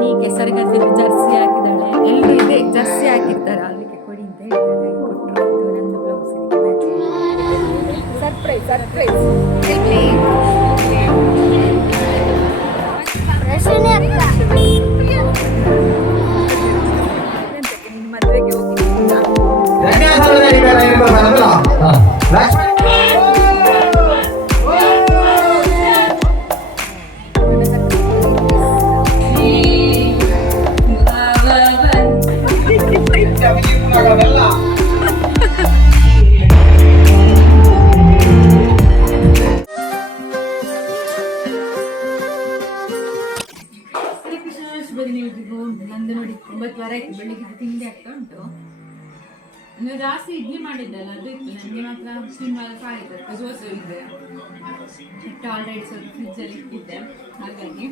ಹನಿ ಕೆಸರುಗದ್ದೆ Jersey ಹಾಕಿದ್ದಾಳೆ. ಎಲ್ಲರೂ ಇದೆ Jersey ಹಾಕಿರ್ತಾರೆ, ಅದಕ್ಕೆ ಕೊಡಿ ಅಂತ ಹೇಳಿದ್ದಾರೆ. ಕೊಟ್ಟರು. ಇದು ನಂದು ಬ್ಲೌಸ್. Surprise surprise. ನಿನ್ನ ಮದುವೆಗೆ ಹೋಗಿ ನಂದು ನೋಡಿ 9 ವಾರ ಆಯ್ತು. ಬೆಳಿಗ್ಗೆ ತಿಂಡಿ ಆಗ್ತಾ ಉಂಟು. ನೀವು ಜಾಸ್ತಿ ಇಡ್ಲಿ ಮಾಡಿದ್ದಲ್ಲ, ಅದು ಇತ್ತು. ನನಗೆ ಮಾತ್ರ ತಿನ್ನುವಾಗ ಕಾಯಿತು. ದೋಸೆ ಇದೆ ಇಟ್ಟು ಆಲ್ರೆಡಿ ಸ್ವಲ್ಪ ಫ್ರಿಜ್ಜಲ್ಲಿ ಇಟ್ಟಿದ್ದೆ. ಹಾಗಾಗಿ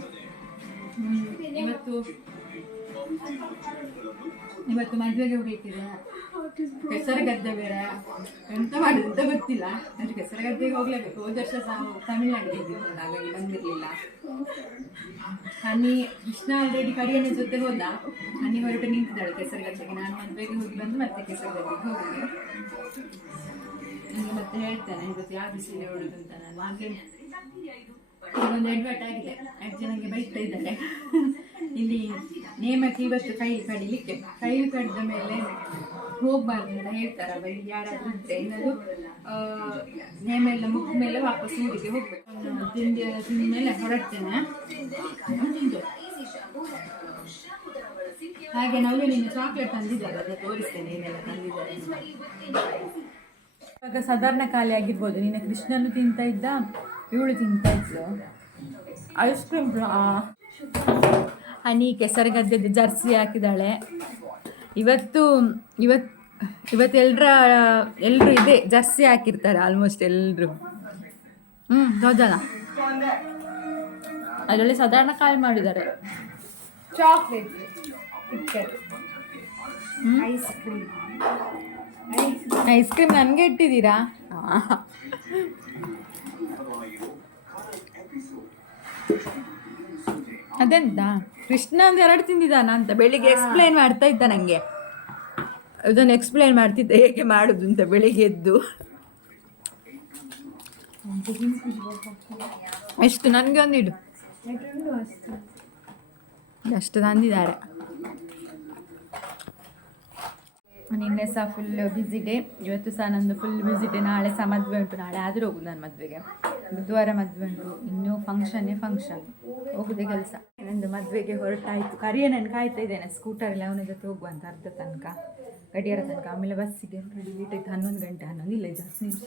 ಇವತ್ತು ಮದುವೆಗೆ ಹೋಗ್ಬೇಕಿದೆ. ಕೆಸರುಗದ್ದೆ ಬೇರೆ, ಎಂತ ಮಾಡುದು ಅಂತ ಗೊತ್ತಿಲ್ಲ. ನನಗೆ ಕೆಸರುಗದ್ದೆಗೆ ಹೋಗ್ಲೇಬೇಕು. ಹೋದ ವರ್ಷ ತಮಿಳ್ನಾಡಿಗೆ ಇದ್ದೀವಿ, ಹಾಗಾಗಿ ಬಂದಿರಲಿಲ್ಲ. ಹನಿ ಕೃಷ್ಣ ಆಲ್ರೆಡಿ ಕರಿಯನ ಜೊತೆ ಹೋದ. ಹನಿ ಹೊರಟು ನಿಂತಿದ್ದಾಳೆ ಕೆಸರುಗದ್ದೆಗೆ. ನಾನು ಮದುವೆಗೆ ಹೋಗಿ ಬಂದು ಮತ್ತೆ ಕೆಸರುಗದ್ದೆಗೆ ಹೋಗಿದ್ದೆ. ನನಗೆ ಮತ್ತೆ ಹೇಳ್ತೇನೆ ಇವತ್ತು ಯಾವ ಬಿಸಿಲು ಹೇಳುದು ಅಂತ. ನಾನು ಹಾಗೆ ಒಂದು ಎಡ್ವರ್ಟ್ ಆಗಿದೆ. 8 ಜನಕ್ಕೆ ಬೈತಾ ಇದ್ದಾರೆ ಇಲ್ಲಿ ನೇಮಕ್ಕೆ. ಇವತ್ತು ಕೈಲಿ ಕಡಿಲಿಕ್ಕೆ, ಕೈಲಿ ಕಡಿದ ಮೇಲೆ ಹೋಗ್ಬಾರ್ದು ಅಂತ ಹೇಳ್ತಾರಲ್ಲ ಇಲ್ಲಿ ಯಾರಾದ್ರೂ ಇದ್ರೆ. ಇನ್ನದು ನೇಮ ಎಲ್ಲ ಮುಗಿದ ಮೇಲೆ ವಾಪಸ್ ಊರಿಗೆ ಹೋಗ್ಬೇಕು. ತಿಂಡಿ ಎಲ್ಲ ತಿಂದ ಮೇಲೆ ಹೊರಡ್ತೇನೆ. ತಿಂದು ಹಾಗೆ ನಾವು ನಿನ್ನೆ ಚಾಕ್ಲೇಟ್ ತಂದಿದ್ದಾರೆ, ಅದು ತೋರಿಸ್ತೇನೆ ಏನೆಲ್ಲ ತಂದಿದ್ದಾರೆ. ಇವಾಗ ಸಾಧಾರಣ ಖಾಲಿ ಆಗಿರ್ಬೋದು. ನಿನ್ನೆ ಕೃಷ್ಣನು ತಿಂತ ಇದ್ದ, ಇವಳು ತಿಂತ ಇದ್ಲು ಐಸ್ ಕ್ರೀಮ್. ಹನಿ ಕೆಸರುಗದ್ದೆ ಜರ್ಸಿ ಹಾಕಿದ್ದಾಳೆ. ಇವತ್ತು ಎಲ್ಲರೂ ಇದೆ ಜರ್ಸಿ ಹಾಕಿರ್ತಾರೆ ಆಲ್ಮೋಸ್ಟ್ ಎಲ್ಲರೂ. ಹೌದಲ್ಲ, ಅದರಲ್ಲಿ ಸಾಧಾರಣ ಖಾಲಿ ಮಾಡಿದ್ದಾರೆ. ಚಾಕ್ಲೇಟ್, ಐಸ್ ಕ್ರೀಮ್ ನನಗೆ ಇಟ್ಟಿದ್ದೀರಾ? ಅದೆಂತ ಕೃಷ್ಣ ಒಂದು 2 ತಿಂದಿದ್ದಾನ ಅಂತ ಬೆಳಿಗ್ಗೆ ಎಕ್ಸ್ಪ್ಲೈನ್ ಮಾಡ್ತಾ ಇದ್ದ ನನಗೆ. ಇದನ್ನು ಎಕ್ಸ್ಪ್ಲೈನ್ ಮಾಡ್ತಿದ್ದ ಹೇಗೆ ಮಾಡೋದು ಅಂತ ಬೆಳಿಗ್ಗೆ ಎದ್ದು. ಎಷ್ಟು ನನಗೆ ಒಂದು ಇಡು, ಅಷ್ಟು ತಂದಿದ್ದಾರೆ. ನಿನ್ನೆ ಸಹ ಫುಲ್ ಬ್ಯುಸಿ ಡೇ, ಇವತ್ತು ಸಹ ನಂದು ಫುಲ್ ಬ್ಯುಸಿ ಡೇ. ನಾಳೆ ಸಹ ಮದುವೆ ಉಂಟು, ನಾಳೆ ಆದರೂ ಹೋಗುದು ನಾನು ಮದುವೆಗೆ. ಬುಧವಾರ ಮದುವೆ ಉಂಟು, ಇನ್ನೂ ಫಂಕ್ಷನ್ ಹೋಗುದೇ ಕೆಲಸ. ನಂದು ಮದುವೆಗೆ ಹೊರಟಾಯಿತು. ಕರಿಯ ನಾನು ಕಾಯ್ತಾ ಇದ್ದೇನೆ ಸ್ಕೂಟರಲ್ಲಿ ಅವನ ಜೊತೆ ಹೋಗುವಂತ ಅರ್ಧ ತನಕ, ಗಡಿಯಾರ ತನಕ. ಆಮೇಲೆ ಬಸ್ಸಿಗೆ ಲೇಟ್ ಆಯಿತು. 11 ಗಂಟೆ, 11 ಇಲ್ಲ 10 ನಿಮಿಷ,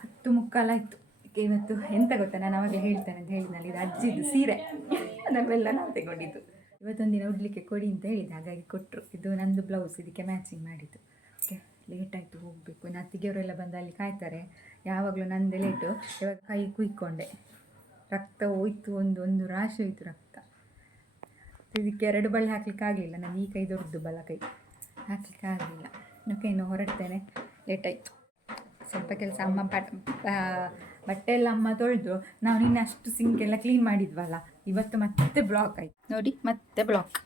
10:15 ಆಯಿತು. ಇವತ್ತು ಎಂತ ಗೊತ್ತಾ, ನಾನು ಅವಾಗಲೇ ಹೇಳ್ತೇನೆ ಅಂತ ಹೇಳಿದ್ನಲ್ಲಿ, ಇದು ಅಜ್ಜಿದು ಸೀರೆ ನಮ್ಮೆಲ್ಲ ನಾವು ತಗೊಂಡಿದ್ದು. ಇವತ್ತೊಂದಿನ ಉಡ್ಲಿಕ್ಕೆ ಕೊಡಿ ಅಂತ ಹೇಳಿದ್ದೆ, ಹಾಗಾಗಿ ಕೊಟ್ಟರು. ಇದು ನಂದು ಬ್ಲೌಸ್, ಇದಕ್ಕೆ ಮ್ಯಾಚಿಂಗ್ ಮಾಡಿದ್ದು. ಓಕೆ, ಲೇಟ್ ಆಯಿತು ಹೋಗಬೇಕು. ಇನ್ನು ಅತ್ತಿಗೆಯವರೆಲ್ಲ ಬಂದು ಅಲ್ಲಿ ಕಾಯ್ತಾರೆ. ಯಾವಾಗಲೂ ನಂದೇ ಲೇಟು. ಇವಾಗ ಕೈ ಕುಯ್ಕೊಂಡೆ, ರಕ್ತ ಹೋಯ್ತು, ಒಂದು ರಾಶಿ ಹೋಯ್ತು ರಕ್ತ. ಇದಕ್ಕೆ 2 ಬಳೆ ಹಾಕ್ಲಿಕ್ಕೆ ಆಗಲಿಲ್ಲ. ನಾನು ಈ ಕೈ ದೊಡ್ಡದು, ಬಲ ಕೈ ಹಾಕ್ಲಿಕ್ಕೆ ಆಗಲಿಲ್ಲ. ಓಕೆ, ಇನ್ನು ಹೊರಡ್ತೇನೆ. ಲೇಟ್ ಆಯಿತು, ಸ್ವಲ್ಪ ಕೆಲಸ. ಅಮ್ಮ ಬಟ್ಟೆ ಎಲ್ಲ ಅಮ್ಮ ತೊಳೆದು, ನಾವು ನಿನ್ನೆ ಅಷ್ಟು ಸಿಂಕ್ ಎಲ್ಲ ಕ್ಲೀನ್ ಮಾಡಿದ್ವಲ್ಲ, ಇವತ್ತು ಮತ್ತೆ ಬ್ಲಾಕ್ ಆಯಿತು ನೋಡಿ, ಮತ್ತೆ ಬ್ಲಾಕ್.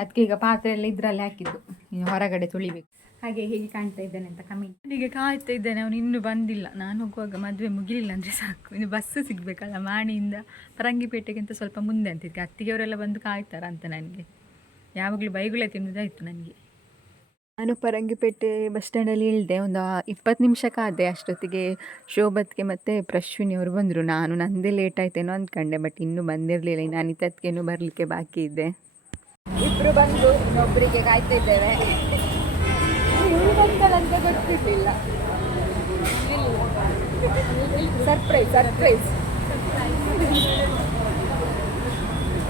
ಅದಕ್ಕೆ ಈಗ ಪಾತ್ರೆ ಎಲ್ಲ ಇದರಲ್ಲಿ ಹಾಕಿದ್ದು, ಇನ್ನು ಹೊರಗಡೆ ತೊಳಿಬೇಕು. ಹಾಗೆ ಹೇಗೆ ಕಾಣ್ತಾ ಇದ್ದೇನೆ ಅಂತ ಕಮೆಂಟ್. ಹೀಗೆ ಕಾಯ್ತಾ ಇದ್ದೇನೆ, ಅವನು ಇನ್ನೂ ಬಂದಿಲ್ಲ. ನಾನು ಹೋಗುವಾಗ ಮದುವೆ ಮುಗಿಲಿಲ್ಲ ಅಂದರೆ ಸಾಕು. ಇನ್ನು ಬಸ್ಸು ಸಿಗಬೇಕಲ್ಲ, ಮಾಣಿಯಿಂದ ಪರಂಗಿಪೇಟೆಗಿಂತ ಸ್ವಲ್ಪ ಮುಂದೆ ಅಂತಿದ್ದೆ. ಅತ್ತಿಗೆಯವರೆಲ್ಲ ಬಂದು ಕಾಯ್ತಾರಂತ ನನಗೆ. ಯಾವಾಗಲೂ ಬೈಗುಳೆ ತಿನ್ನೋದಾಯಿತು ನನಗೆ. ನಾನು ಪರಂಗಿಪೇಟೆ ಬಸ್ ಸ್ಟ್ಯಾಂಡಲ್ಲಿ ಇಳಿದೆ. ಒಂದು 20 ನಿಮಿಷ ಕಾದೆ. ಅಷ್ಟೊತ್ತಿಗೆ ಶೋಭತ್ಗೆ ಮತ್ತು ಪ್ರಶ್ವಿನಿ ಅವರು ಬಂದರು. ನಾನು ನಂದೇ ಲೇಟ್ ಆಯ್ತೇನೋ ಅಂದ್ಕೊಂಡೆ, ಬಟ್ ಇನ್ನೂ ಬಂದಿರಲಿಲ್ಲ. ಇನ್ನು ಅನಿತತ್ಗೆನೂ ಬರಲಿಕ್ಕೆ ಬಾಕಿ ಇದೆ. ಇಬ್ಬರು ಬಂದು ಇನ್ನೊಬ್ಬರಿಗೆ ಕಾಯ್ತಾ ಇದ್ದೇವೆ. ಇವರು ಬಂದರಂತ ಗೊತ್ತಿರಲಿಲ್ಲ. Surprise surprise.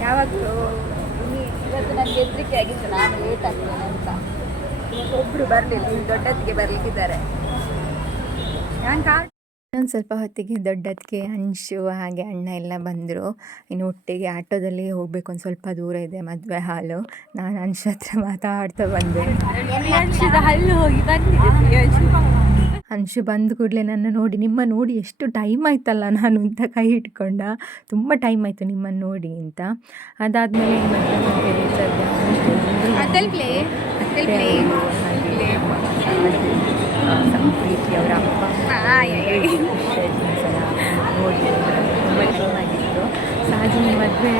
ಯಾವಾಗಲೂ ಇವತ್ತು ನನಗೆ ಹೆದರಿಕೆ ಆಗಿತ್ತು, ನಾನು ಲೇಟ್ ಆಗ್ತೇನೆ ಅಂತ. ಒಬ್ಬರು ಬರಲಿಲ್ಲ, ದೊಡ್ಡತ್ತಿಗೆ ಬರಲಿಕ್ಕಿದ್ದಾರೆ. ಇನ್ನೊಂದು ಸ್ವಲ್ಪ ಹೊತ್ತಿಗೆ ದೊಡ್ಡತ್ತಿಗೆ, ಅಂಶು ಹಾಗೆ ಅಣ್ಣ ಎಲ್ಲ ಬಂದರು. ಇನ್ನು ಒಟ್ಟಿಗೆ ಆಟೋದಲ್ಲಿ ಹೋಗಬೇಕು. ಒಂದು ಸ್ವಲ್ಪ ದೂರ ಇದೆ ಮದುವೆ ಹಾಲು. ನಾನು ಅಂಶು ಹತ್ರ ಮಾತಾಡ್ತಾ ಬಂದೆ. ಹಲ್ಲು ಹೋಗಿ ಬಂದಿದೆ. ಅಂಶು ಬಂದ ಕೂಡಲೇ ನನ್ನ ನೋಡಿ ನಿಮ್ಮನ್ನು ನೋಡಿ ಎಷ್ಟು ಟೈಮ್ ಆಯ್ತಲ್ಲ ನಾನು ಅಂತ ಕೈ ಇಟ್ಕೊಂಡ, ತುಂಬ ಟೈಮ್ ಆಯಿತು ನಿಮ್ಮನ್ನು ನೋಡಿ ಅಂತ. ಅದಾದಮೇಲೆ ಸಂಪ್ರೀತಿ ಅವರ ಅಪ್ಪ ನೋಡಿ ತುಂಬ ಟೈಮ್ ಆಗಿತ್ತು. ಸಾಜಿನ ಮದುವೆ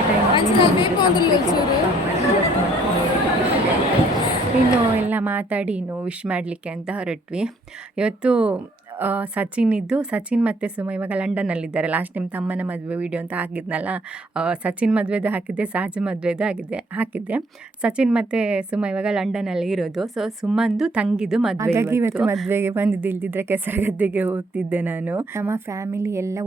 ಇನ್ನು ಎಲ್ಲ ಮಾತಾಡಿ ಇನ್ನು ವಿಶ್ ಮಾಡಲಿಕ್ಕೆ ಅಂತ ಹೊರಟ್ವಿ. ಇವತ್ತು ಸಚಿನ್ ಮತ್ತು ಸುಮ ಇವಾಗ ಲಂಡನ್ನಲ್ಲಿದ್ದಾರೆ. ಲಾಸ್ಟ್ ಟೈಮ್ ತಮ್ಮನ ಮದುವೆ ವೀಡಿಯೋ ಅಂತ ಹಾಕಿದ್ನಲ್ಲ, ಸಚಿನ್ ಮದುವೆದು ಹಾಕಿದ್ದೆ, ಸಾಜು ಮದುವೆದು ಹಾಕಿದ್ದೆ. ಸಚಿನ್ ಮತ್ತು ಸುಮ ಇವಾಗ ಲಂಡನ್ನಲ್ಲಿ ಇರೋದು. ಸೊ ಸುಮ್ಮಂದು ತಂಗಿದು ಮದುವೆ, ಹಾಗಾಗಿ ಇವತ್ತು ಮದುವೆಗೆ ಬಂದಿದ್ದು. ಇಲ್ದಿದ್ರೆ ಕೆಸರಗದ್ದೆಗೆ ಹೋಗ್ತಿದ್ದೆ ನಾನು. ನಮ್ಮ ಫ್ಯಾಮಿಲಿ ಎಲ್ಲ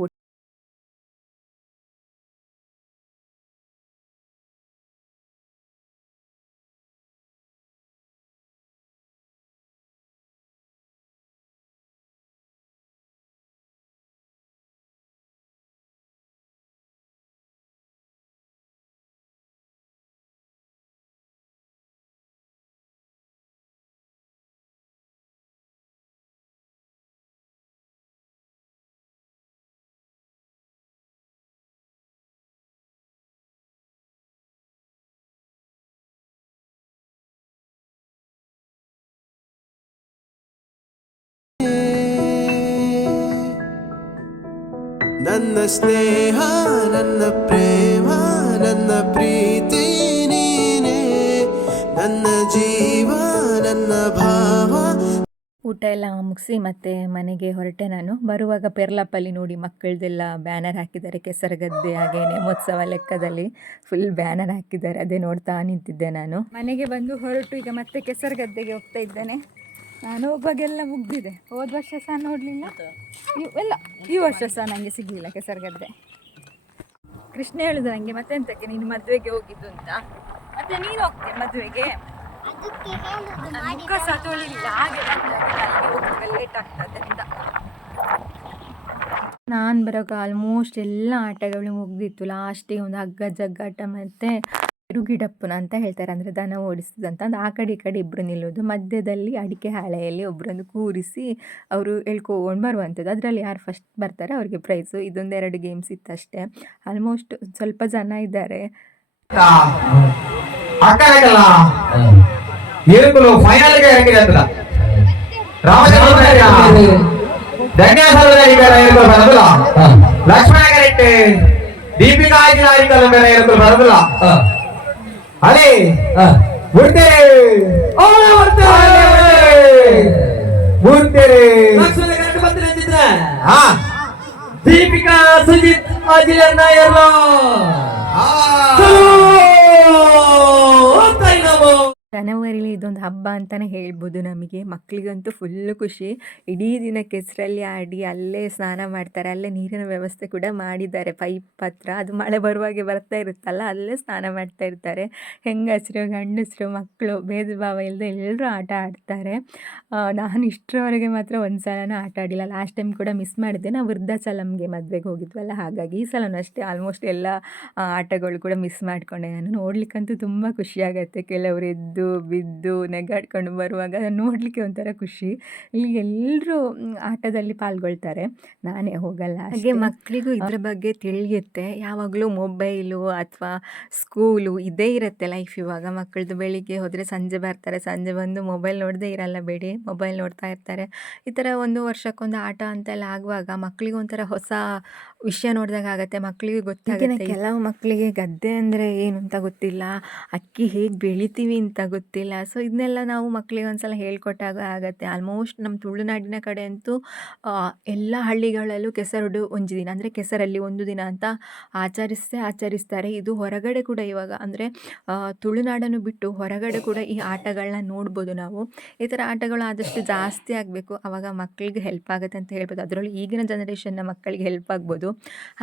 ನನ್ನ ಸ್ನೇಹ ನನ್ನ ಪ್ರೇಮ ನನ್ನ ಪ್ರೀತಿ ನೀನೇ, ನನ್ನ ಜೀವ ನನ್ನ ಭಾವ. ಊಟ ಎಲ್ಲ ಮುಗಿಸಿ ಮತ್ತೆ ಮನೆಗೆ ಹೊರಟೆ ನಾನು. ಬರುವಾಗ ಪೆರ್ಲಪ್ಪಲ್ಲಿ ನೋಡಿ ಮಕ್ಕಳದೆಲ್ಲ ಬ್ಯಾನರ್ ಹಾಕಿದ್ದಾರೆ, ಕೆಸರಗದ್ದೆ ಹಾಗೆ ನೇಮೋತ್ಸವ ಲೆಕ್ಕದಲ್ಲಿ ಫುಲ್ ಬ್ಯಾನರ್ ಹಾಕಿದ್ದಾರೆ. ಅದೇ ನೋಡ್ತಾ ನಿಂತಿದ್ದೆ ನಾನು. ಮನೆಗೆ ಬಂದು ಹೊರಟು ಈಗ ಮತ್ತೆ ಕೆಸರಗದ್ದೆಗೆ ಹೋಗ್ತಾ ಇದ್ದೇನೆ. ನಾನು ಹೋಗುವಾಗೆಲ್ಲ ಮುಗ್ದಿದೆ. ಹೋದ ವರ್ಷ ಸಹ ನೋಡಲಿಲ್ಲ, ಎಲ್ಲ ಈ ವರ್ಷ ಸಹ ನನಗೆ ಸಿಗಲಿಲ್ಲ ಕೆಸರಗದ್ದೆ. ಕೃಷ್ಣ ಹೇಳಿದ ನನಗೆ ಮತ್ತೆ ಎಂತಕ್ಕೆ ನೀನು ಮದುವೆಗೆ ಹೋಗಿದ್ದು ಅಂತ. ಮತ್ತೆ ನೀನು ಹೋಗ್ತೀನಿ ಮದುವೆಗೆ, ಮುಖ ಸಹ ತೊಳಿಲಿಲ್ಲ, ಹಾಗೆ ಹೋಗುವಾಗ ಲೇಟ್ ಆಗ್ತದೆ ಅಂತ. ನಾನು ಬರೋಕೆ ಆಲ್ಮೋಸ್ಟ್ ಎಲ್ಲ ಆಟಗಳು ಮುಗ್ದಿತ್ತು. ಲಾಸ್ಟಿಗೆ ಒಂದು ಹಗ್ಗ ಜಗ್ಗಾಟ ಮತ್ತು ಗಿಡಪ್ಪನ ಅಂತ ಹೇಳ್ತಾರೆ, ಅಂದರೆ ದನ ಓಡಿಸೋದಂತ. ಅದು ಆ ಕಡೆ ಈ ಕಡೆ ಇಬ್ಬರು ನಿಲ್ಲೋದು, ಮಧ್ಯದಲ್ಲಿ ಅಡಿಕೆ ಹಾಳೆಯಲ್ಲಿ ಒಬ್ಬರನ್ನು ಕೂರಿಸಿ ಅವರು ಎಳ್ಕೊಂಡು ಬರುವಂಥದ್ದು. ಅದರಲ್ಲಿ ಯಾರು ಫಸ್ಟ್ ಬರ್ತಾರೆ ಅವ್ರಿಗೆ ಪ್ರೈಸು. ಇದೊಂದೆರಡು ಗೇಮ್ಸ್ ಇತ್ತಷ್ಟೇ. ಆಲ್ಮೋಸ್ಟ್ ಸ್ವಲ್ಪ ಜನ ಇದ್ದಾರೆ. ಅಲೆ ದೀಪಿಕಾ ಸುಜಿತ್ ಜನವರಿಲಿ ಇದೊಂದು ಹಬ್ಬ ಅಂತಲೇ ಹೇಳ್ಬೋದು ನಮಗೆ. ಮಕ್ಕಳಿಗಂತೂ ಫುಲ್ಲು ಖುಷಿ. ಇಡೀ ದಿನ ಕೆಸರಲ್ಲಿ ಆಡಿ ಅಲ್ಲೇ ಸ್ನಾನ ಮಾಡ್ತಾರೆ. ಅಲ್ಲೇ ನೀರಿನ ವ್ಯವಸ್ಥೆ ಕೂಡ ಮಾಡಿದ್ದಾರೆ ಪೈಪ್ ಹತ್ರ. ಅದು ಮಳೆ ಬರುವಾಗೆ ಬರ್ತಾ ಇರುತ್ತಲ್ಲ, ಅಲ್ಲೇ ಸ್ನಾನ ಮಾಡ್ತಾ ಇರ್ತಾರೆ. ಹೆಂಗಸರು ಗಂಡಸರು ಮಕ್ಕಳು ಭೇದ ಭಾವ ಇಲ್ಲದೆ ಎಲ್ಲರೂ ಆಟ ಆಡ್ತಾರೆ. ನಾನು ಇಷ್ಟರವರೆಗೆ ಮಾತ್ರ ಒಂದು ಸಲನೂ ಆಟ ಆಡಿಲ್ಲ. ಲಾಸ್ಟ್ ಟೈಮ್ ಕೂಡ ಮಿಸ್ ಮಾಡಿದ್ದೆ. ನಾವು ವೃದ್ಧಾಚಲಂಗೆ ಮದುವೆಗೆ ಹೋಗಿದ್ವಲ್ಲ, ಹಾಗಾಗಿ ಈ ಸಲನೂ ಅಷ್ಟೇ ಆಲ್ಮೋಸ್ಟ್ ಎಲ್ಲ ಆಟಗಳು ಕೂಡ ಮಿಸ್ ಮಾಡಿಕೊಂಡೆ ನಾನು. ನೋಡ್ಲಿಕ್ಕಂತೂ ತುಂಬ ಖುಷಿಯಾಗತ್ತೆ. ಕೆಲವರು ಎದ್ದು ಬಿದ್ದು ನೆಗಾಡ್ಕೊಂಡು ಬರುವಾಗ ನೋಡಲಿಕ್ಕೆ ಒಂಥರ ಖುಷಿ. ಇಲ್ಲಿ ಎಲ್ಲರೂ ಆಟದಲ್ಲಿ ಪಾಲ್ಗೊಳ್ತಾರೆ, ನಾನೇ ಹೋಗಲ್ಲ. ಹಾಗೆ ಮಕ್ಕಳಿಗೂ ಇದ್ರ ಬಗ್ಗೆ ತಿಳಿಯುತ್ತೆ. ಯಾವಾಗಲೂ ಮೊಬೈಲು ಅಥವಾ ಸ್ಕೂಲು ಇದೇ ಇರುತ್ತೆ ಲೈಫ್. ಇವಾಗ ಮಕ್ಕಳದು ಬೆಳಿಗ್ಗೆ ಹೋದರೆ ಸಂಜೆ ಬರ್ತಾರೆ, ಸಂಜೆ ಬಂದು ಮೊಬೈಲ್ ನೋಡದೇ ಇರಲ್ಲ, ಬೇಡಿ ಮೊಬೈಲ್ ನೋಡ್ತಾ ಇರ್ತಾರೆ. ಈ ಥರ ಒಂದು ವರ್ಷಕ್ಕೊಂದು ಆಟ ಅಂತೆಲ್ಲ ಆಗುವಾಗ ಮಕ್ಕಳಿಗೆ ಒಂಥರ ಹೊಸ ವಿಷಯ ನೋಡಿದಾಗ ಆಗುತ್ತೆ, ಮಕ್ಕಳಿಗೆ ಗೊತ್ತಾಗುತ್ತೆ. ಕೆಲವು ಮಕ್ಕಳಿಗೆ ಗದ್ದೆ ಅಂದರೆ ಏನು ಅಂತ ಗೊತ್ತಿಲ್ಲ, ಅಕ್ಕಿ ಹೇಗೆ ಬೆಳಿತೀವಿ ಅಂತ ಗೊತ್ತಿಲ್ಲ. ಸೊ ಇದನ್ನೆಲ್ಲ ನಾವು ಮಕ್ಕಳಿಗೆ ಒಂದ್ಸಲ ಹೇಳ್ಕೊಟ್ಟಾಗ ಆಗುತ್ತೆ. ಆಲ್ಮೋಸ್ಟ್ ನಮ್ಮ ತುಳುನಾಡಿನ ಕಡೆ ಅಂತೂ ಎಲ್ಲ ಹಳ್ಳಿಗಳಲ್ಲೂ ಕೆಸರುಡು ಒಂಜಿ ದಿನ, ಅಂದರೆ ಕೆಸರಲ್ಲಿ ಒಂದು ದಿನ ಅಂತ ಆಚರಿಸ್ತಾರೆ. ಇದು ಹೊರಗಡೆ ಕೂಡ ಇವಾಗ ಅಂದರೆ ತುಳುನಾಡನ್ನು ಬಿಟ್ಟು ಹೊರಗಡೆ ಕೂಡ ಈ ಆಟಗಳನ್ನ ನೋಡ್ಬೋದು ನಾವು. ಈ ಥರ ಆಟಗಳು ಆದಷ್ಟು ಜಾಸ್ತಿ ಆಗಬೇಕು, ಆವಾಗ ಮಕ್ಕಳಿಗೆ ಹೆಲ್ಪ್ ಆಗುತ್ತೆ ಅಂತ ಹೇಳ್ಬೋದು. ಅದರಲ್ಲೂ ಈಗಿನ ಜನರೇಷನ್ನ ಮಕ್ಕಳಿಗೆ ಹೆಲ್ಪ್ ಆಗ್ಬೋದು.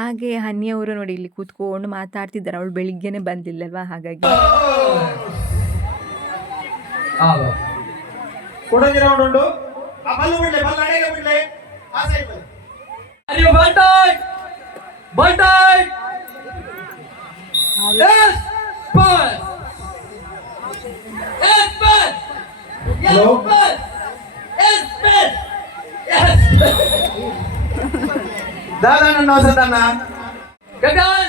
ಹಾಗೆ ಹನ್ನಿಯವರು ನೋಡಿ ಇಲ್ಲಿ ಕೂತ್ಕೊಂಡು ಮಾತಾಡ್ತಿದ್ದಾರೆ. ಅವಳು ಬೆಳಿಗ್ಗೆನೆ ಬಂದಿಲ್ಲಲ್ವಾ, ಹಾಗಾಗಿ ದಾದಣ್ಣ ಹೊಸದಣ್ಣ. Captain,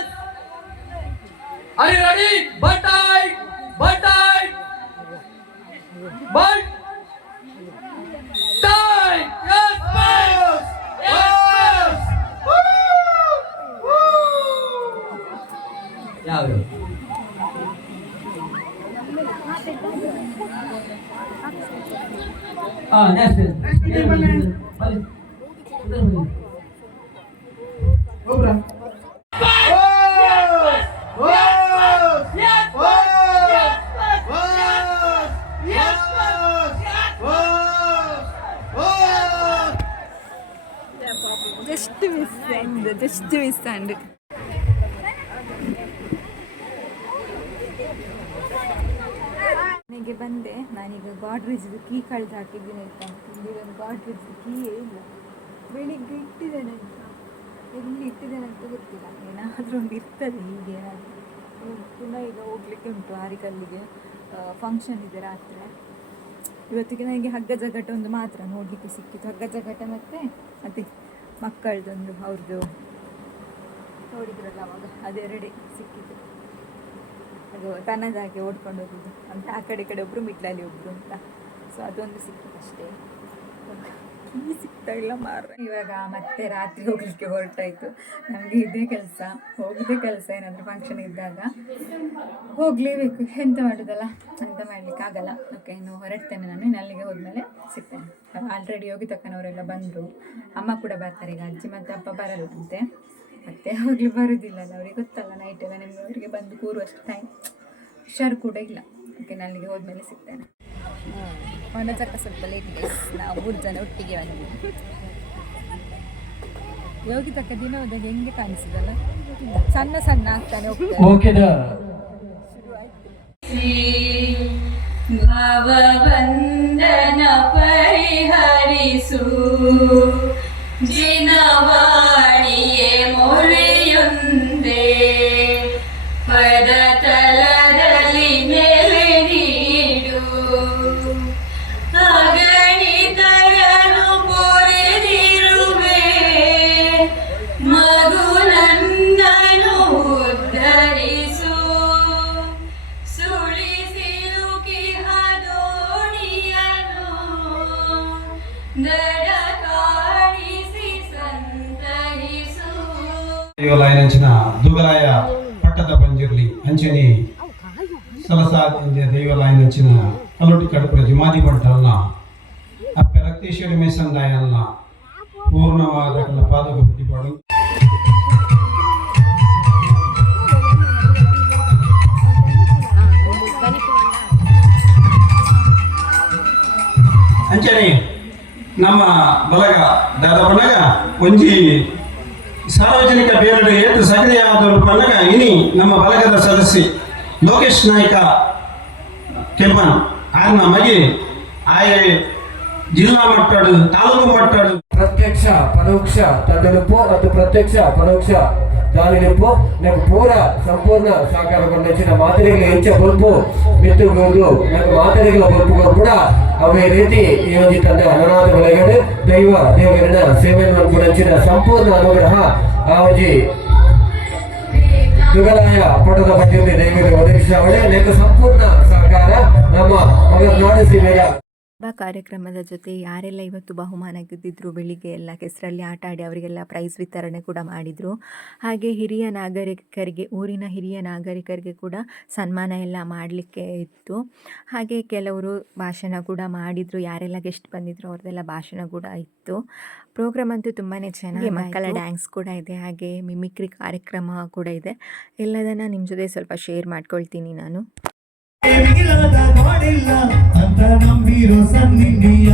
are you ready? Butt tight, butt tight, butt tight. Yes, boss. Yes, boss. ಯಾವುದು? next. ಹೋಗ್ರಾ? ಜಸ್ಟ್ ಮಿಸ್ ಅಂಡ್ ಮನೆಗೆ ಬಂದೆ. ನಾನೀಗ ಗಾಡ್ರೇಜ್ದು ಕೀ ಕಳೆದು ಹಾಕಿದ್ದೀನಿ ಆಯ್ತಾ. ಇಲ್ಲಿ ಒಂದು ಗಾಡ್ರೇಜ್ದು ಕೀಯೇ ಇಲ್ಲ. ಬೆಳಿಗ್ಗೆ ಇಟ್ಟಿದ್ದೇನೆ ಅಂತ, ಎಲ್ಲಿ ಇಟ್ಟಿದ್ದೇನೆ ಅಂತ ಗೊತ್ತಿಲ್ಲ. ಏನಾದರೂ ಒಂದು ಇರ್ತದೆ ಹೀಗೆ ಏನಾದರೂ. ಪುನಃ ಈಗ ಹೋಗ್ಲಿಕ್ಕೆ ಉಂಟು ಆರಿಕಲ್ಲಿಗೆ, ಫಂಕ್ಷನ್ ಇದೆ ರಾತ್ರಿ. ಇವತ್ತಿಗೆ ನನಗೆ ಹಗ್ಗ ಜಗಟ ಒಂದು ಮಾತ್ರ ನೋಡಲಿಕ್ಕೆ ಸಿಕ್ಕಿತು. ಹಗ್ಗ ಜಗಟ ಮತ್ತು ಅದೇ ಮಕ್ಕಳದೊಂದು ಅವ್ರದ್ದು ನೋಡಿದ್ರಲ್ಲ ಅವಾಗ, ಅದೆರಡೇ ಸಿಕ್ಕಿತು. ಅದು ತನ್ನದಾಗೆ ಓಡ್ಕೊಂಡು ಹೋಗೋದು ಅಂತ, ಆ ಕಡೆ ಈ ಕಡೆ ಒಬ್ಬರು ಮಿಡ್ಲಲ್ಲಿ ಒಬ್ಬರು ಅಂತ. ಸೊ ಅದೊಂದು ಸಿಕ್ಕಿತು ಅಷ್ಟೇ, ಕೀ ಸಿಗ್ತಾ ಇಲ್ಲ ಮಾರ್ರೆ. ಇವಾಗ ಮತ್ತೆ ರಾತ್ರಿ ಹೋಗ್ಲಿಕ್ಕೆ ಹೊರಟಾಯಿತು. ನಮಗೆ ಇದೇ ಕೆಲಸ, ಹೋಗದೇ ಕೆಲಸ. ಏನಾದರೂ ಫಂಕ್ಷನ್ ಇದ್ದಾಗ ಹೋಗಲೇಬೇಕು, ಎಂತ ಮಾಡೋದಲ್ಲ, ಅಂತ ಮಾಡಲಿಕ್ಕಾಗಲ್ಲ. ಓಕೆ, ಇನ್ನು ಹೊರಡ್ತೇನೆ ನಾನು. ಇನ್ನು ಅಲ್ಲಿಗೆ ಹೋದ್ಮೇಲೆ ಸಿಗ್ತೇನೆ. ಆಲ್ರೆಡಿ ಯೋಗಿ ತಕ್ಕನವರೆಲ್ಲ ಬಂದರು, ಅಮ್ಮ ಕೂಡ ಬರ್ತಾರೆ. ಈಗ ಅಜ್ಜಿ ಮತ್ತು ಅಪ್ಪ ಬರಲ್ಲಂತೆ, ಮತ್ತೆ ಹೋಗ್ಲಿ ಬರೋದಿಲ್ಲಲ್ಲ, ಅವ್ರಿಗೆ ಗೊತ್ತಲ್ಲ ನೈಟ್ ಎಲ್ಲ ನಿಮಗೆ ಅವರಿಗೆ ಬಂದು ಕೂರುವಷ್ಟು ಟೈಮ್ ಹುಷಾರು ಕೂಡ ಇಲ್ಲ. ಓಕೆ, ನಾನು ಅಲ್ಲಿಗೆ ಹೋದ್ಮೇಲೆ ಸಿಗ್ತೇನೆ. ಮೊನ್ನಚಕ್ಕ ಸ್ವಲ್ಪ ಲೇಟ್ ಗೈಸ್, ನಾವು 3 ಜನ ಒಟ್ಟಿಗೆ ಬಂದ್ವಿ. ಯೋಗಿ ತಕ್ಕ ದಿನ ಹೋದಾಗ ಹೆಂಗೆ ಕಾಣಿಸಿದಲ್ಲ, ಸಣ್ಣ ಸಣ್ಣ ಆಗ್ತಾನೆ ಹೋಗ್ತಾನೆ. ಭಾವಬಂಧನ ಪರಿಹರಿಸು, ಜಿನವಾಣಿಯೇ ಮೊರೆಯೊಂದೇ, ಪದ ತಲದಲ್ಲಿ ನೆಲೆ ನೀಡು, ಅಗಣಿತರನು ಪೊರೆದಿರುವೆ, ಮಗು ನನ್ನನು ಉದ್ಧರಿಸು, ಸುಳಿ ಸಿಲುಕಿ ಹದೋಣಿಯನು ದಡ ಕಾಣಿಸಿ ಸಂತಹಿಸು. ದೇವಾಲಯ ಅಂಚಿನ ದುಗಲಾಯ ಪಟ್ಟದ ಪಂಜಿರ್ಲಿ ಅಂಚನೆ ಸಲಸಾ ದೇವಾಲಯ ಅಂಚಿನ ಕಲೋಟಿ ಕಡುಪುರ ಜಿಮಾದಿ ಪಡ್ಡಲ್ನ ಅಪ್ಪೆ ರಕ್ತೇಶ್ವರಿ ಮೇಸಂದಾಯಲ್ನ ಪೂರ್ಣವಾದ ಪಾದಕ ಬಿಡಿಪಾಡು. ಅಂಚನೆ ನಮ್ಮ ಬಲಗ ದಾದ ಬಣ್ಣಗ ಒಂಜಿ ಸಾರ್ವಜನಿಕ ಬೇರಡೆ ಏತು ಸಕ್ರಿಯಾದವರು ಪನ್ನಗ ಇನಿ ನಮ್ಮ ಬಲಗದ ಸದಸ್ಯ ಲೋಕೇಶ್ ನಾಯ್ಕ ಕೆಂಪನ್ ಆರ್ನ ಮಗೆ ಆಯ ಜಿಲ್ಲಾ ಮಟ್ಟಡು ತಾಲೂಕು ಮಟ್ಟಡು ప్రత్యక్ష పరోక్ష తదనుపు అటు ప్రత్యక్ష పరోక్ష దానినిప్పు నాకు పూర సంపూర్ణ ಸಹಕಾರಗೊಂಡಿನ ಮಾತರಿಗಳ ಹೆಚ್ಚ ಬಲ್ಪು ಮಿತ್ತುವುದು నాకు ಮಾತರಿಗಳ ಬಲ್ಪುಗಳು ಕೂಡ ಅವೇ ರೀತಿ ಈ ಒಂದು ತಂದೆ ಅನುರಾಧ ಒಳಗಡೆ ದೇವರಿನ ಸೇವೆಯನ್ನು ಗುಣಿಸಿದ ಸಂಪೂರ್ಣ ಅನುಗ್ರಹ ಆ ಒಂದು ದುಗಲಾಯ ಪಟ್ಟದ ಬಗ್ಗೆ ದೈವದ ಒದಗಿಸಿದವಳೆ ನನಗೆ ಸಂಪೂರ್ಣ ಸಹಕಾರ ನಮ್ಮ ಮಗಳ ನಾಡು ಸೇವೆಯ ಕಾರ್ಯಕ್ರಮದ ಜೊತೆ ಯಾರೆಲ್ಲ ಇವತ್ತು ಬಹುಮಾನ ಗೆದ್ದಿದ್ರು, ಬೆಳಿಗ್ಗೆ ಎಲ್ಲ ಕೆಸರಲ್ಲಿ ಆಟ ಆಡಿ ಅವರಿಗೆಲ್ಲ ಪ್ರೈಸ್ ವಿತರಣೆ ಕೂಡ ಮಾಡಿದರು. ಹಾಗೆ ಹಿರಿಯ ನಾಗರಿಕರಿಗೆ, ಊರಿನ ಹಿರಿಯ ನಾಗರಿಕರಿಗೆ ಕೂಡ ಸನ್ಮಾನ ಎಲ್ಲ ಮಾಡಲಿಕ್ಕೆ ಇತ್ತು. ಹಾಗೆ ಕೆಲವರು ಭಾಷಣ ಕೂಡ ಮಾಡಿದರು. ಯಾರೆಲ್ಲ ಗೆಸ್ಟ್ ಬಂದಿದ್ರು ಅವ್ರದ್ದೆಲ್ಲ ಭಾಷಣ ಕೂಡ ಇತ್ತು. ಪ್ರೋಗ್ರಾಮ್ ಅಂತೂ ತುಂಬಾ ಚೆನ್ನಾಗಿ, ಮಕ್ಕಳ ಡ್ಯಾನ್ಸ್ ಕೂಡ ಇದೆ, ಹಾಗೆ ಮಿಮಿಕ್ರಿ ಕಾರ್ಯಕ್ರಮ ಕೂಡ ಇದೆ. ಎಲ್ಲದನ್ನು ನಿಮ್ಮ ಜೊತೆ ಸ್ವಲ್ಪ ಶೇರ್ ಮಾಡ್ಕೊಳ್ತೀನಿ ನಾನು. ಮಿಗಿಲಾದ ಮಾಡಿಲ್ಲ ಅಂತ ನಂಬಿರೋ ಸನ್ನಿಧಿಯ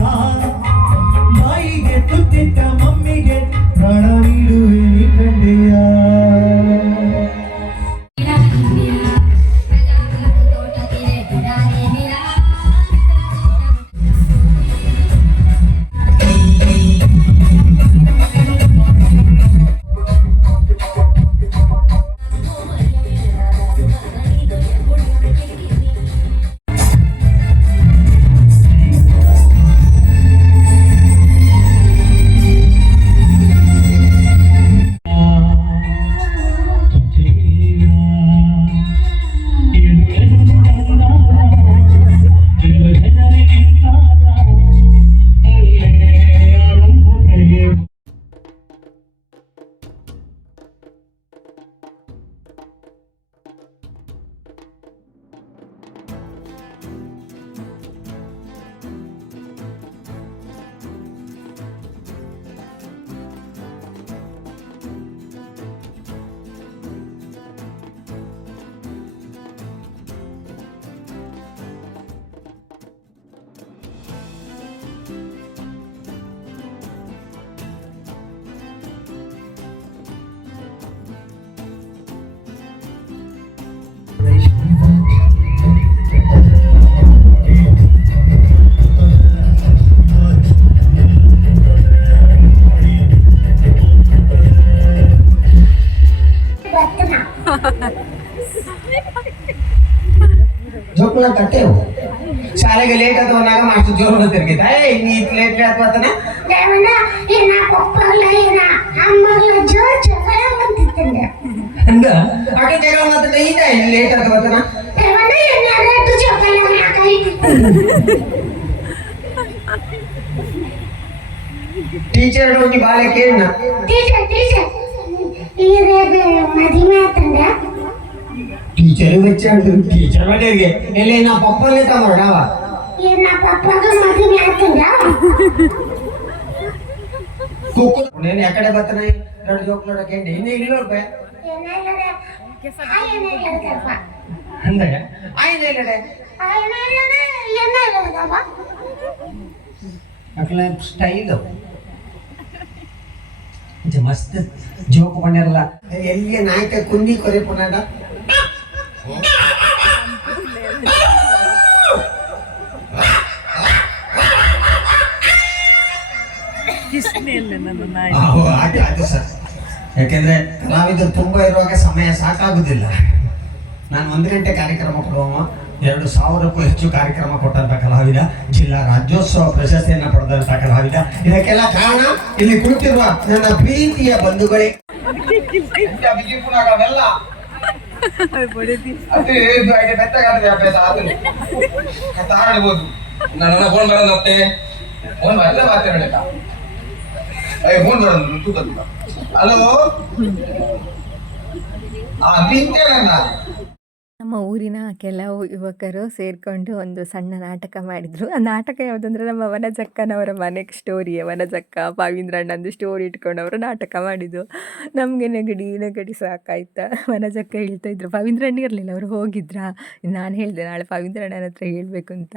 ಬಾಯಿಗೆ ತುತ್ತಿಟ್ಟ ಮಮ್ಮಿಗೆ ಪ್ರಾಣ ನೀಡುವೆ ನೀ ಕಂಡೆಯ. ಜೋಕ್ಲ ಕಟ್ಟೆವು ಶಾಲೆಗೆ ಲೇಟ್ ಆದ ಬಂದಾಗ ಮಾಸ್ಟರ್ ಜೋರು ಗೊತ್ತಿರ್ಗಿದ್ದ ಏಯ್ ನೀ ಲೇಟ್ ಆದ್ವತನ ದೇವಣ್ಣ ಏನ ಪಪ್ಪಲ್ಲ ಏನ ಅಮ್ಮಲ್ಲ ಜೋರ್ ಜಗಳ ಬಂತಿತ್ತಂದೆ ಅಂದ ಆಕೆ ಜಗಳ ಮಾತ್ರ ಈತ ಲೇಟ್ ಆದ ಬರ್ತನ ದೇವಣ್ಣ ಏನ ರೇಟು ಜಗಳ ಹಾಕೈತಿ ಟೀಚರ್ ಹೋಗಿ ಬಾಳೆ ಕೇಳ್ನ ಟೀಚರ್ ಈ ರೇಗ ಮದಿಮೆ ಆತಂದ ಟೀಚರ್ വെച്ച് ಟೀಚರ್ ಮನೆಗೆ ಎಲ್ಲಿ ನಾ ಪಪ್ಪನೇ ತಗೊಂಡವ ಏನ ಪಪ್ಪಗ ಮದಿಮೆ ಆತಂದ ಕೂಕು ನೀನು ಯಾಕಡೆ ಬರ್ತಾನ ಎರಡು ಜೋಕ್ಲೋಡಕ್ಕೆ ಇನ್ನು ಇಲ್ಲಿ ನೋಡ್ಬೇ ಏನಾಗದೆ ಆಯನೇಗದಪ್ಪ ಅಂದೆ ಆಯ್ನೇಲಡೆ ಏನಾಗದಪ್ಪ ಅಕ್ಲ ಸ್ಟೈಲ್ ಮಸ್ತ್ ಜೋಕ್ ಬಂದಿರಲ್ಲ ಎಲ್ಲಿ ನಾಯಕ ಕುಂದಿ ಕೊರೆ ಪುನಡ ಅದು ಸರ್ ಯಾಕೆಂದ್ರೆ ಕಲಾವಿದರು ತುಂಬಾ ಇರುವಾಗ ಸಮಯ ಸಾಕಾಗುದಿಲ್ಲ. ನಾನು 1 ಗಂಟೆ ಕಾರ್ಯಕ್ರಮ ಕೊಡುವ 2,000ಕ್ಕೂ ಹೆಚ್ಚು ಕಾರ್ಯಕ್ರಮ ಕೊಟ್ಟಂತ ಕಲಾವಿದ, ಜಿಲ್ಲಾ ರಾಜ್ಯೋತ್ಸವ ಪ್ರಶಸ್ತಿಯನ್ನು ಪಡೆದಂತ ಕಲಾವಿದ. ಇದಕ್ಕೆಲ್ಲ ಕಾರಣ ಇಲ್ಲಿ ಕುಳಿತಿರುವ ನನ್ನ ಪ್ರೀತಿಯ ಬಂಧುಗಳೇ. ನನ್ನ ಫೋನ್ ಬರೋದತ್ತೆ ಫೋನ್ ಬರಲ್ಲ ಮಾತಾಡಕ ಫೋನ್ ಬರೋದು ಹಲೋ ನಮ್ಮ ಊರಿನ ಕೆಲವು ಯುವಕರು ಸೇರಿಕೊಂಡು ಒಂದು ಸಣ್ಣ ನಾಟಕ ಮಾಡಿದರು. ಆ ನಾಟಕ ಯಾವುದಂದ್ರೆ ನಮ್ಮ ವನಜಕ್ಕನವರ ಮನೆ ಸ್ಟೋರಿ. ವನಜಕ್ಕ ಪವೀಂದ್ರಣ್ಣಂದು ಸ್ಟೋರಿ ಇಟ್ಕೊಂಡು ಅವರು ನಾಟಕ ಮಾಡಿದ್ದು. ನಮಗೆ ನೆಗಡಿ ಸಾಕಾಯ್ತಾ. ವನಜಕ್ಕ ಹೇಳ್ತಾ ಇದ್ರು, ಪವೀಂದ್ರಣ್ಣ ಇರಲಿಲ್ಲ, ಅವರು ಹೋಗಿದ್ರಾ. ನಾನು ಹೇಳಿದೆ ನಾಳೆ ಪವೀಂದ್ರಣ್ಣನ ಹತ್ರ ಹೇಳಬೇಕು ಅಂತ.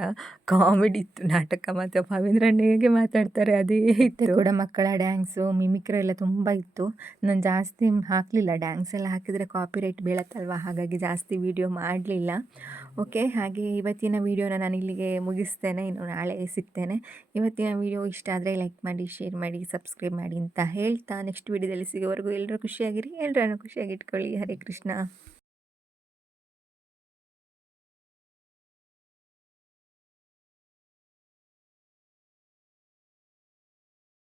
ಕಾಮಿಡಿ ಇತ್ತು ನಾಟಕ. ಮತ್ತು ಪವೀಂದ್ರಣ್ಣ ಹೇಗೆ ಮಾತಾಡ್ತಾರೆ ಅದೇ ಇತ್ತು. ಕೂಡ ಮಕ್ಕಳ ಡ್ಯಾನ್ಸು ಮಿಮಿಕ್ರಿ ಎಲ್ಲ ತುಂಬ ಇತ್ತು. ನಾನು ಜಾಸ್ತಿ ಹಾಕಲಿಲ್ಲ, ಡ್ಯಾನ್ಸ್ ಎಲ್ಲ ಹಾಕಿದರೆ ಕಾಪಿರೈಟ್ ಬೀಳತ್ತಲ್ವ, ಹಾಗಾಗಿ ಜಾಸ್ತಿ ವೀಡಿಯೋ ಮಾಡಲಿಲ್ಲ. ಓಕೆ, ಹಾಗೆ ಇವತ್ತಿನ ವೀಡಿಯೋನ ನಾನು ಇಲ್ಲಿಗೆ ಮುಗಿಸ್ತೇನೆ. ಇನ್ನು ನಾಳೆ ಸಿಗ್ತೇನೆ. ಇವತ್ತಿನ ವೀಡಿಯೋ ಇಷ್ಟ ಆದರೆ ಲೈಕ್ ಮಾಡಿ, ಶೇರ್ ಮಾಡಿ, ಸಬ್ಸ್ಕ್ರೈಬ್ ಮಾಡಿ ಅಂತ ಹೇಳ್ತಾ ನೆಕ್ಸ್ಟ್ ವೀಡಿಯೋದಲ್ಲಿ ಸಿಗೋವರೆಗೂ ಎಲ್ಲರೂ ಖುಷಿಯಾಗಿರಿ, ಎಲ್ಲರನ್ನು ಖುಷಿಯಾಗಿ ಇಟ್ಕೊಳ್ಳಿ. ಹರೇ ಕೃಷ್ಣ.